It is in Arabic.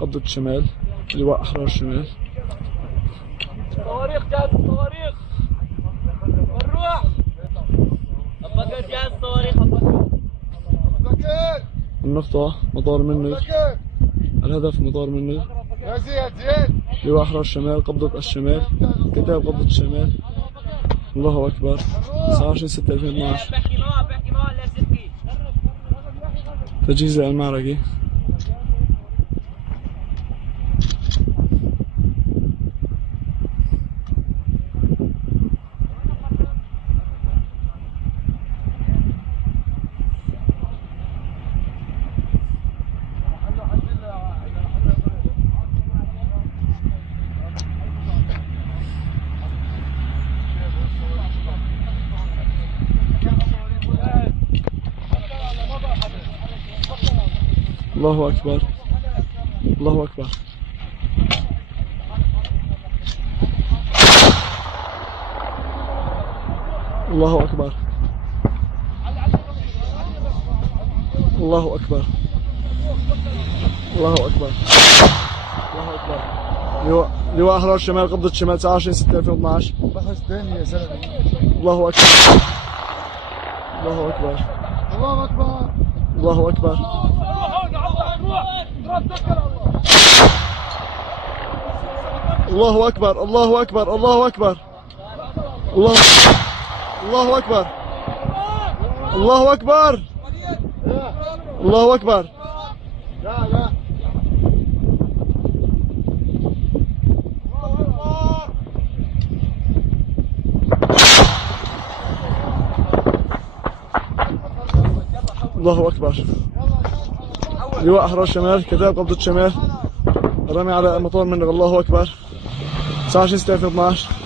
قبضة الشمال، لواء أحرار الشمال. صواريخ جاهز، الصواريخ بنروح. أبو بكر جاهز، الصواريخ أبو بكر. النقطة مطار منف، الهدف مطار منف. يا زياد لواء أحرار الشمال، قبضة الشمال، كتاب قبضة الشمال. الله أكبر. 19/6/2012. بحكي معه لا سلكي. تجهيز المعركة. الله أكبر. الله أكبر. الله أكبر. الله أكبر. الله أكبر. الله أكبر. لواء أحرار الشمال، قبضة الشمال، 19/6/2012. بحث تاني يا زلمه. الله أكبر. الله أكبر. الله اكبر. الله أكبر. الله أكبر. الله أكبر. الله أكبر. الله الله أكبر. الله أكبر. الله أكبر. لا الله أكبر. لواء أحرار الشمال، كتاب قبضة الشمال، رمي على مطار منف. الله أكبر. 19/6/2012.